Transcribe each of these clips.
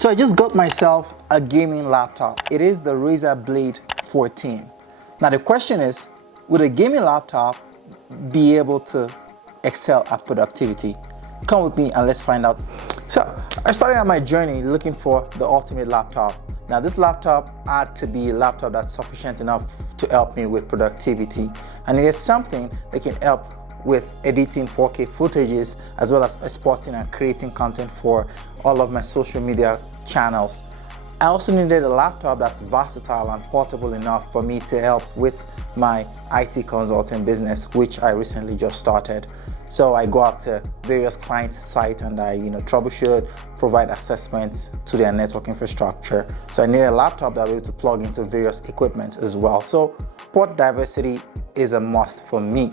So I just got myself a gaming laptop. It is the Razer Blade 14. Now the question is, would a gaming laptop be able to excel at productivity? Come with me and let's find out. So I started on my journey looking for the ultimate laptop. Now this laptop had to be a laptop that's sufficient enough to help me with productivity, and it is something that can help with editing 4K footages as well as exporting and creating content for all of my social media channels. I also needed a laptop that's versatile and portable enough for me to help with my IT consulting business, which I recently just started. So I go out to various client sites and I troubleshoot, provide assessments to their network infrastructure. So I need a laptop that will be able to plug into various equipment as well. So port diversity is a must for me.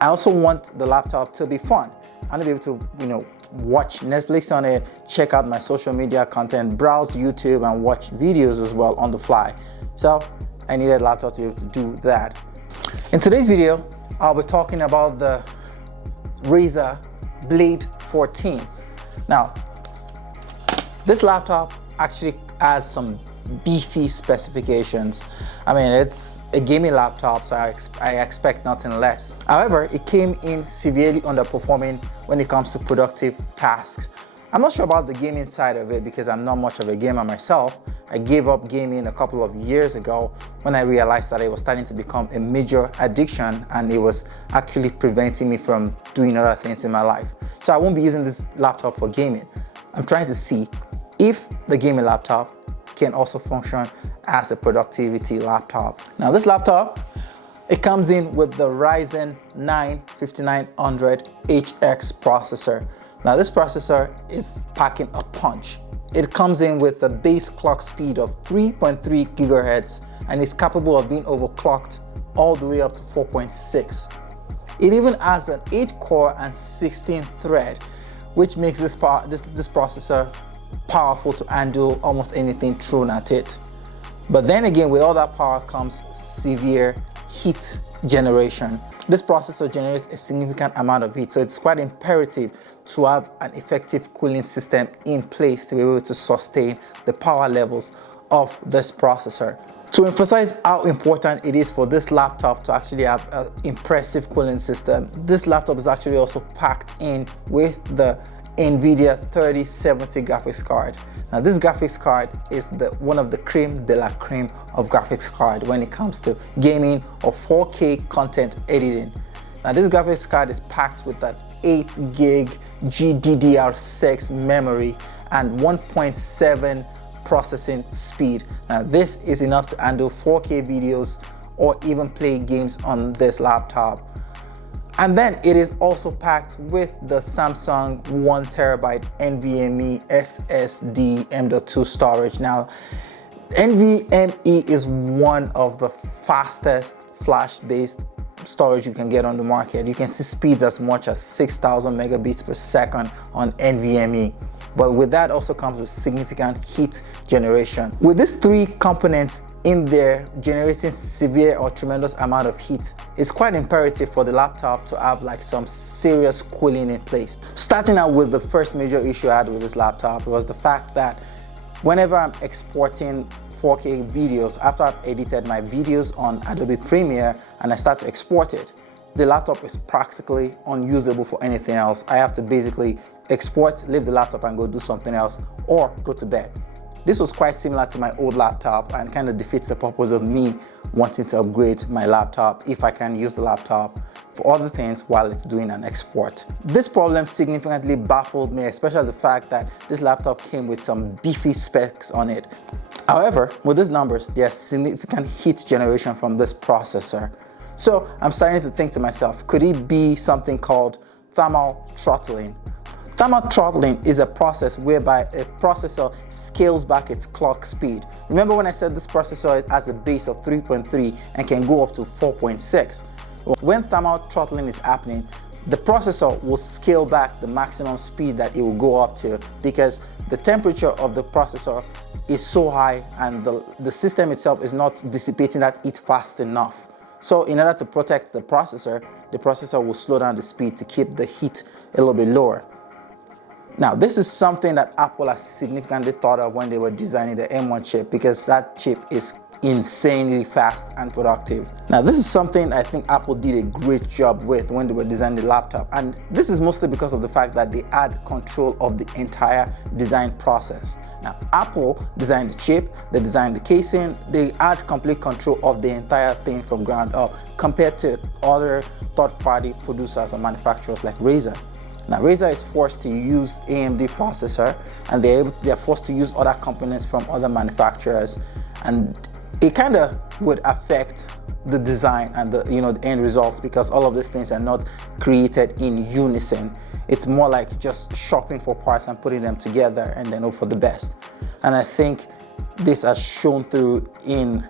I also want the laptop to be fun. I want to be able to watch Netflix on it, check out my social media content, browse YouTube and watch videos as well on the fly. So I needed a laptop to be able to do that. In today's video, I'll be talking about the Razer Blade 14. Now, this laptop actually has some beefy specifications. I mean, it's a gaming laptop, so I expect nothing less. However, it came in severely underperforming when it comes to productive tasks. I'm not sure about the gaming side of it because I'm not much of a gamer myself. I gave up gaming a couple of years ago when I realized that it was starting to become a major addiction and it was actually preventing me from doing other things in my life. So I won't be using this laptop for gaming. I'm trying to see if the gaming laptop can also function as a productivity laptop. Now this laptop, it comes in with the Ryzen 9 5900HX processor. Now this processor is packing a punch. It comes in with a base clock speed of 3.3 gigahertz and is capable of being overclocked all the way up to 4.6. It even has an 8-core and 16-thread, which makes this processor powerful to handle almost anything thrown at it. But then again, with all that power comes severe heat generation. This processor generates a significant amount of heat, so it's quite imperative to have an effective cooling system in place to be able to sustain the power levels of this processor. To emphasize how important it is for this laptop to actually have an impressive cooling system, this laptop is actually also packed in with the NVIDIA 3070 graphics card. Now this graphics card is one of the creme de la creme of graphics card when it comes to gaming or 4K content editing. Now this graphics card is packed with an 8 gig GDDR6 memory and 1.7 processing speed. Now this is enough to handle 4K videos or even play games on this laptop. And then it is also packed with the Samsung 1TB NVMe SSD M.2 storage. Now, NVMe is one of the fastest flash-based storage you can get on the market. You can see speeds as much as 6,000 megabits per second on NVMe. But with that also comes with significant heat generation. With these three components in there generating severe or tremendous amount of heat, it's quite imperative for the laptop to have like some serious cooling in place. Starting out with the first major issue I had with this laptop was the fact that whenever I'm exporting 4K videos, after I've edited my videos on Adobe Premiere and I start to export it, the laptop is practically unusable for anything else. I have to basically export, leave the laptop and go do something else or go to bed. This was quite similar to my old laptop and kind of defeats the purpose of me wanting to upgrade my laptop if I can use the laptop for other things while it's doing an export. This problem significantly baffled me, especially the fact that this laptop came with some beefy specs on it. However, with these numbers, there's significant heat generation from this processor. So I'm starting to think to myself, could it be something called thermal throttling? Thermal throttling is a process whereby a processor scales back its clock speed. Remember when I said this processor has a base of 3.3 and can go up to 4.6? When thermal throttling is happening, the processor will scale back the maximum speed that it will go up to because the temperature of the processor is so high and the system itself is not dissipating that heat fast enough. So in order to protect the processor will slow down the speed to keep the heat a little bit lower. Now, this is something that Apple has significantly thought of when they were designing the M1 chip, because that chip is insanely fast and productive. Now, this is something I think Apple did a great job with when they were designing the laptop, and this is mostly because of the fact that they had control of the entire design process. Now, Apple designed the chip, they designed the casing, they had complete control of the entire thing from ground up compared to other third-party producers or manufacturers like Razer. Now, Razer is forced to use AMD processor, and they're forced to use other components from other manufacturers, and it kind of would affect the design and the the end results, because all of these things are not created in unison. It's more like just shopping for parts and putting them together and then hope for the best. And I think this has shown through in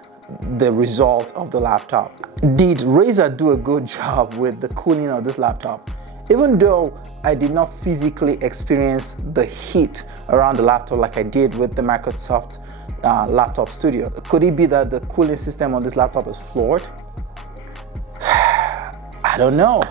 the result of the laptop. Did Razer do a good job with the cooling of this laptop? Even though I did not physically experience the heat around the laptop like I did with the Microsoft Laptop Studio. Could it be that the cooling system on this laptop is flawed? I don't know.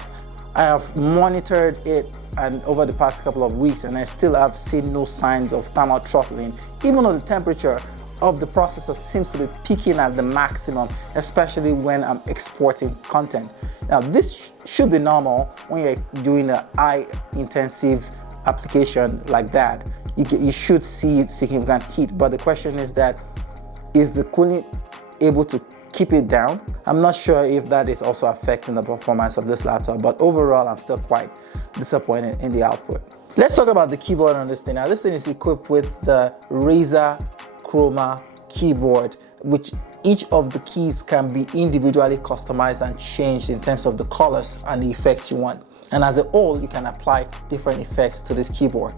I have monitored it and over the past couple of weeks, and I still have seen no signs of thermal throttling, even though the temperature of the processor seems to be peaking at the maximum, especially when I'm exporting content. Now, this should be normal when you're doing a high intensive application like that. You should see significant heat, but the question is that, is the cooling able to keep it down? I'm not sure if that is also affecting the performance of this laptop, but overall I'm still quite disappointed in the output. Let's talk about the keyboard on this thing. Now, this thing is equipped with the Razer Chroma keyboard, which each of the keys can be individually customized and changed in terms of the colors and the effects you want. And as a whole, you can apply different effects to this keyboard.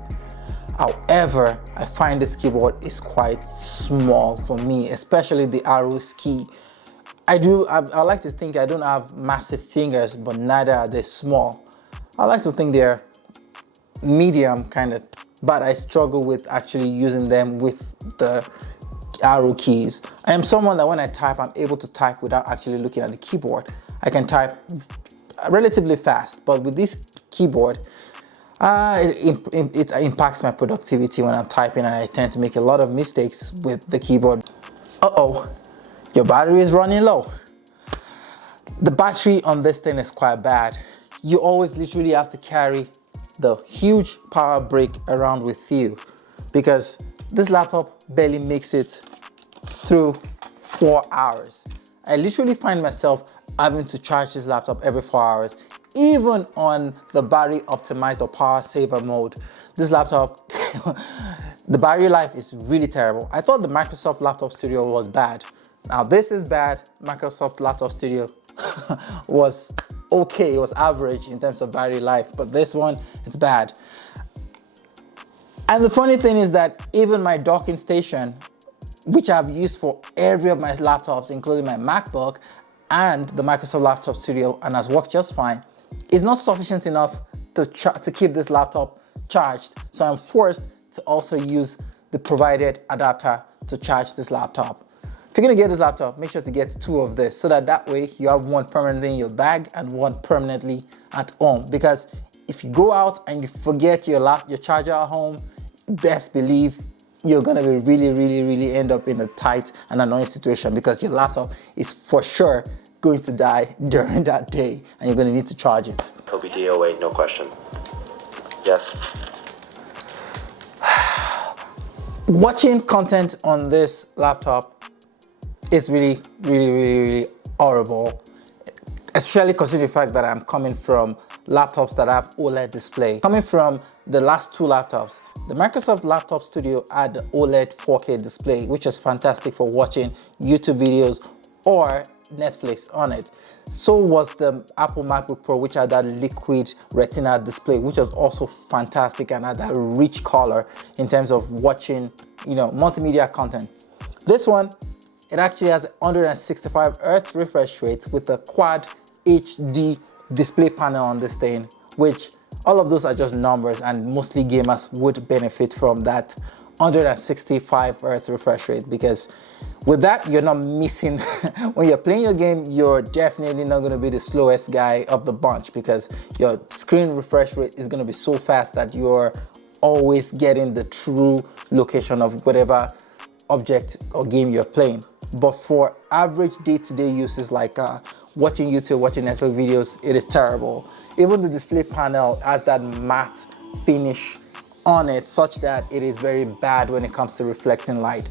However, I find this keyboard is quite small for me, especially the arrows key. I like to think I don't have massive fingers, but neither are they small. I like to think they're medium kind of, but I struggle with actually using them with the arrow keys. I am someone that when I type, I'm able to type without actually looking at the keyboard. I can type relatively fast, but with this keyboard, it impacts my productivity when I'm typing, and I tend to make a lot of mistakes with the keyboard. Uh-oh, your battery is running low. The battery on this thing is quite bad. You always literally have to carry the huge power brick around with you, because this laptop barely makes it through 4 hours. I literally find myself having to charge this laptop every 4 hours, even on the battery optimized or power saver mode. This laptop, the battery life is really terrible. I thought the Microsoft Laptop Studio was bad. Now this is bad. Microsoft Laptop Studio was okay, it was average in terms of battery life, but this one, it's bad. And the funny thing is that even my docking station, which I've used for every of my laptops, including my MacBook and the Microsoft Laptop Studio, and has worked just fine, is not sufficient enough to keep this laptop charged. So I'm forced to also use the provided adapter to charge this laptop. If you're gonna get this laptop, make sure to get 2 of this, so that way you have one permanently in your bag and one permanently at home. Because if you go out and you forget your charger at home, best believe you're gonna be really end up in a tight and annoying situation, because your laptop is for sure going to die during that day and you're gonna need to charge it. OBDOA, no question. Yes. Watching content on this laptop is really horrible, especially considering the fact that I'm coming from laptops that have OLED display. Coming from the last 2 laptops, the Microsoft Laptop Studio had the OLED 4K display, which is fantastic for watching YouTube videos or Netflix on it. So was the Apple MacBook Pro, which had that liquid retina display, which was also fantastic and had that rich color in terms of watching, multimedia content. This one, it actually has 165 Hz refresh rate with a quad HD display panel on this thing, which all of those are just numbers, and mostly gamers would benefit from that 165 Hz refresh rate, because with that, you're not missing. When you're playing your game, you're definitely not going to be the slowest guy of the bunch, because your screen refresh rate is going to be so fast that you're always getting the true location of whatever object or game you're playing. But for average day-to-day uses like watching YouTube, watching Netflix videos, it is terrible. Even the display panel has that matte finish on it such that it is very bad when it comes to reflecting light.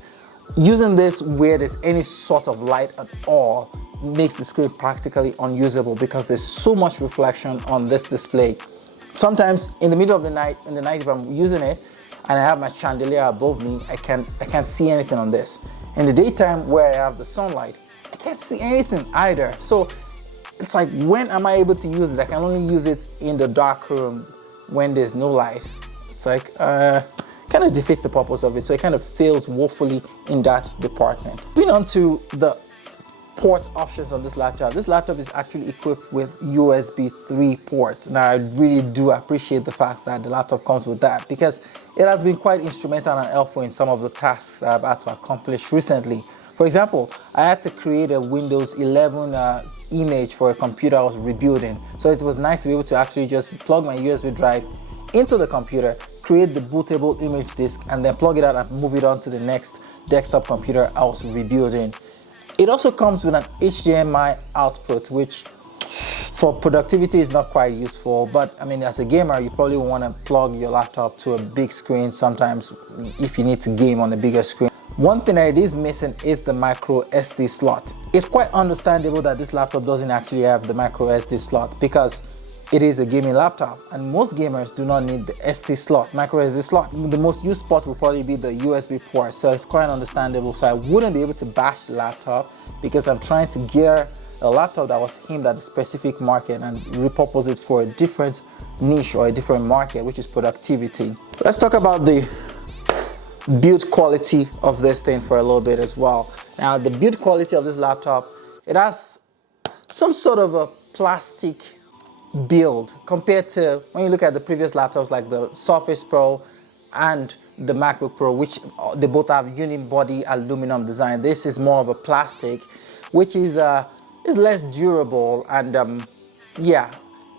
Using this where there's any sort of light at all makes the screen practically unusable because there's so much reflection on this display. Sometimes in the middle of the night, if I'm using it and I have my chandelier above me, I can't see anything on this. In the daytime where I have the sunlight, I can't see anything either. So it's like, when am I able to use it? I can only use it in the dark room when there's no light. It's like, kind of defeats the purpose of it. So it kind of fails woefully in that department. Moving on to the port options on this laptop. This laptop is actually equipped with USB 3 port. Now I really do appreciate the fact that the laptop comes with that because it has been quite instrumental and helpful in some of the tasks that I've had to accomplish recently. For example, I had to create a Windows 11 image for a computer I was rebuilding. So it was nice to be able to actually just plug my USB drive into the computer, create the bootable image disk, and then plug it out and move it on to the next desktop computer I was rebuilding. It also comes with an HDMI output, which for productivity is not quite useful, but I mean, as a gamer, you probably want to plug your laptop to a big screen sometimes if you need to game on a bigger screen. One thing that it is missing is the micro SD slot. It's quite understandable that this laptop doesn't actually have the micro SD slot because it is a gaming laptop and most gamers do not need the SD slot, micro SD slot. The most used spot will probably be the USB port, so it's quite understandable. So I wouldn't be able to bash the laptop because I'm trying to gear a laptop that was aimed at a specific market and repurpose it for a different niche or a different market, which is productivity. Let's talk about the build quality of this thing for a little bit as well. Now, the build quality of this laptop, it has some sort of a plastic build compared to when you look at the previous laptops like the Surface Pro and the MacBook Pro, which they both have unibody aluminum design. This is more of a plastic, which is less durable, and yeah,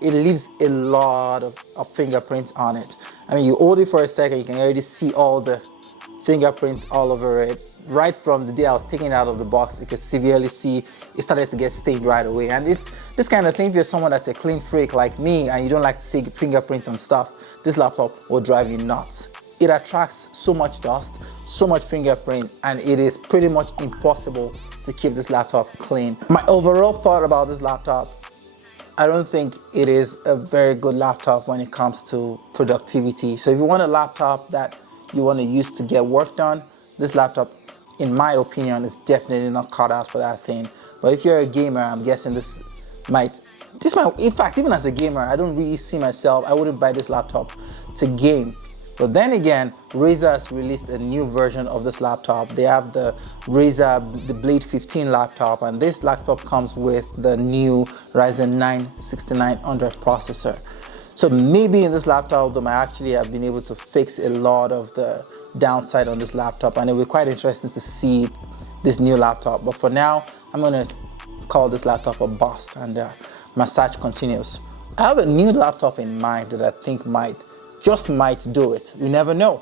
it leaves a lot of fingerprints on it. I mean, you hold it for a second, you can already see all the fingerprints all over it. Right from the day I was taking it out of the box, you can severely see it started to get stained right away. And it's this kind of thing, if you're someone that's a clean freak like me and you don't like to see fingerprints and stuff, this laptop will drive you nuts. It attracts so much dust, so much fingerprint, and it is pretty much impossible to keep this laptop clean. My overall thought about this laptop, I don't think it is a very good laptop when it comes to productivity. So if you want a laptop that you want to use to get work done, this laptop, in my opinion, is definitely not cut out for that thing. But if you're a gamer, I'm guessing this might, in fact, even as a gamer, I don't really see myself, I wouldn't buy this laptop to game. But then again, Razer has released a new version of this laptop. They have the Razer Blade 15 laptop, and this laptop comes with the new Ryzen 9 6900 processor. So maybe in this laptop, they might actually have been able to fix a lot of the downside on this laptop, and it'll be quite interesting to see this new laptop. But for now, I'm gonna call this laptop a bust, and my search continues. I have a new laptop in mind that I think just might do it. We never know.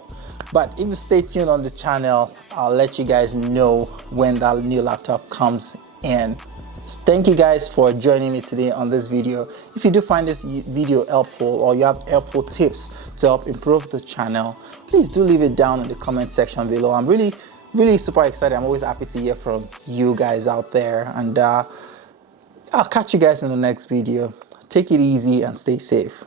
But if you stay tuned on the channel, I'll let you guys know when that new laptop comes in. Thank you guys for joining me today on this video. If you do find this video helpful, or you have helpful tips to help improve the channel, please do leave it down in the comment section below. I'm really super excited. I'm always happy to hear from you guys out there, and I'll catch you guys in the next video. Take it easy and stay safe.